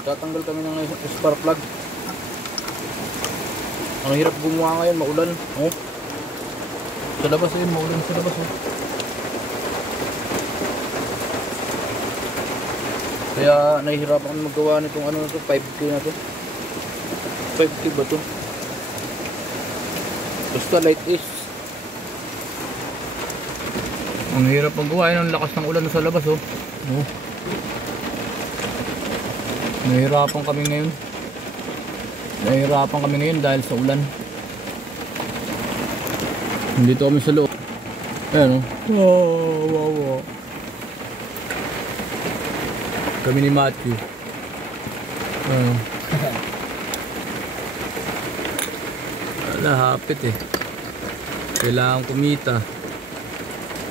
Tatanggal kami ng spark plug. Ang hirap gumawa ngayon, maulan. Oh. Sa labas eh, maulan sa labas oh. Kaya nahihirapan kami magawa nitong ano na to, 5K na to. 5K ba to? Basta light is. Ang hirap magawa, ang lakas ng ulan sa labas oh. Oh. Nahihirapan kami ngayon dahil sa ulan. Dito kami sa loob. Ayan oh. Wow. Kami ni Matthew. Ayan. Wala, hapit eh. Kailangan kumita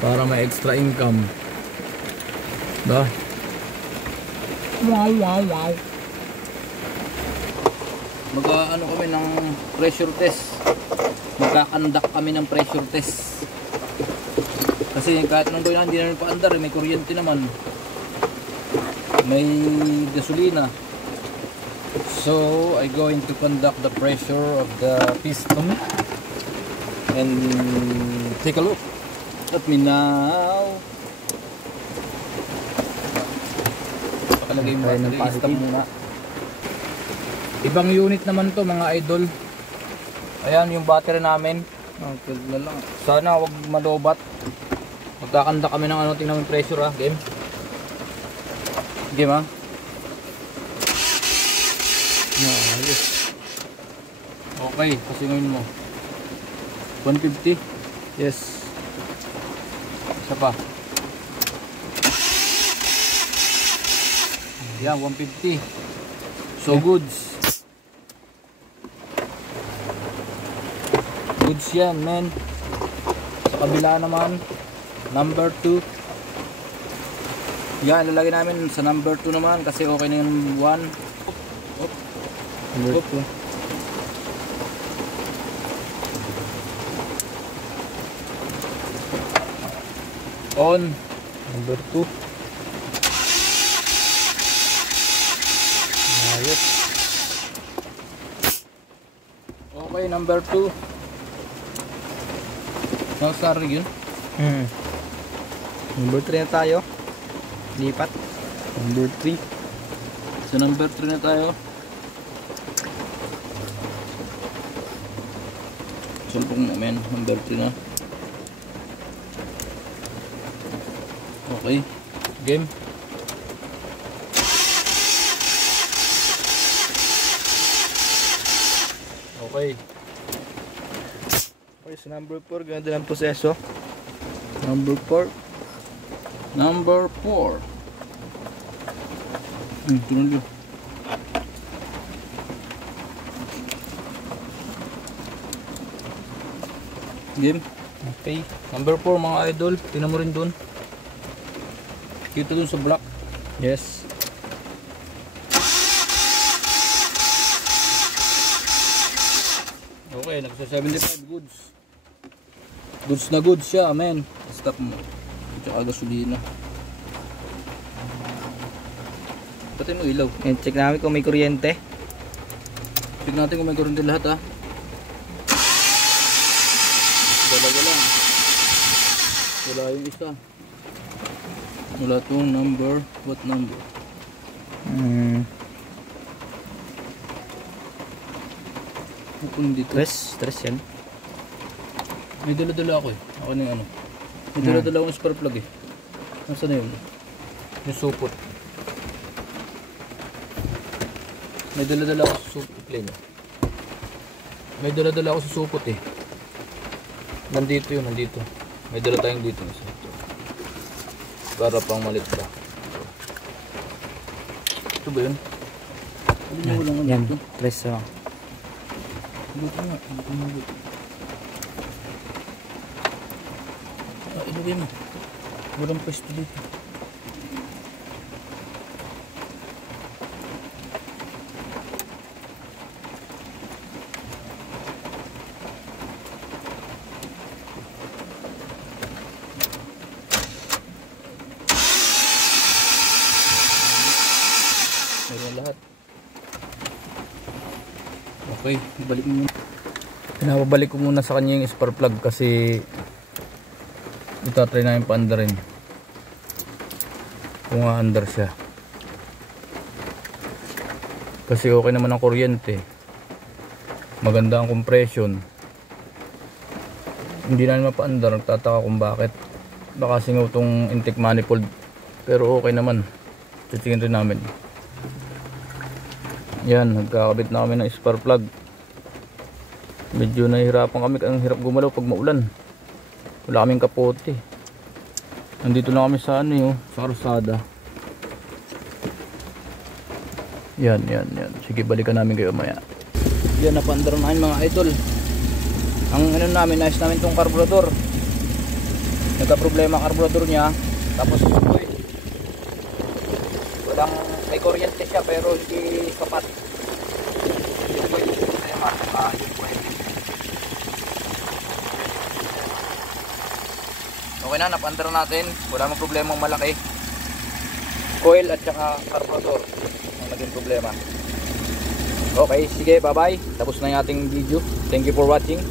para may extra income. Ba? Wow. Mag-ano kami ng pressure test. Magkakandak kami ng pressure test. Kasi kahit nung gawin hindi namin paandar, may kuryente naman. May gasolina. So, I'm going to conduct the pressure of the piston and take a look. Let me now. Pakalagay mo ng positive muna. Ibang unit naman to mga idol. Ayan yung battery namin. Okay na lang. Sana wag malobat. Magkakanda kami ng ano, tingnan mo yung pressure ah, game. Game ah. Ayos. Okay, pasingin mo. 150? Yes. Isa pa. Yan, 150. So goods. Goods yan, men. Sa kabila naman, number 2. Yan, lalagay namin sa number 2 naman kasi okay na yung 1. Number 2. On. Number 2. Ayos. Okay, number 2. Nasari yun? Number 3 na tayo. Lipat. Number 3. Sa number 3 na tayo. Sumpong namin. Number 3 na. Okay. Game. Okay. Okay, so number 4, ganda ng proseso. Number 4. Number 4. Tuloy. Game. Okay. Number 4 mga idol. Tingnan mo rin dun. Kita dun sa block. Yes. Okay, nagsa 75 goods. Goods na goods siya, amen. Stop mo. Tsaka gasolina. Pati mo ilaw. And check namin kung may kuryente. Check natin kung may kuryente lahat ah. Dalawa lang. Wala yung isa. Wala tong number. What number? Kung dito. Stress yan. May dala-dala ako eh. Ako na yung ano. May dala-dala akong spark plug eh. Nasaan na yun? Yung supot. May dala-dala ako sa supot. May dala-dala ako sa supot eh. Nandito yun, nandito. May dala tayong dito. Para pang malit ba. Ito ba yun? Yan, stress lang. Dito nga, dito nga dito. Ilugay mo. Walang pwesto dito. Meron lahat. Okay, balik mo muna. Pinapabalik ko muna sa kanya yung spark plug kasi itatry namin pa-under rin. Kung under siya. Kasi okay naman ang kuryente. Maganda ang compression. Hindi namin mapa-under. Nagtataka kung bakit. Baka singaw tong intake manifold. Pero okay naman. Titingin rin namin. Yan, nagkakabit na kami ng spark plug. Medyo nahihirapan kami. Ang hirap gumalaw pag maulan. Wala kaming kapote. Nandito lang kami sa sa karsada. Yan. Sige, balikan namin kayo maya. Yan, napandar namin mga idol. Ang namin, nais namin tong carburetor. Nagka-problema ang carburetor niya. Tapos walang, may kuryente siya pero hindi sapat. Yun po yung problema. Okay na, napandar natin. Wala mang problema malaki. Coil at saka carburetor ang naging problema. Okay, sige, bye bye. Tapos na yung ating video. Thank you for watching.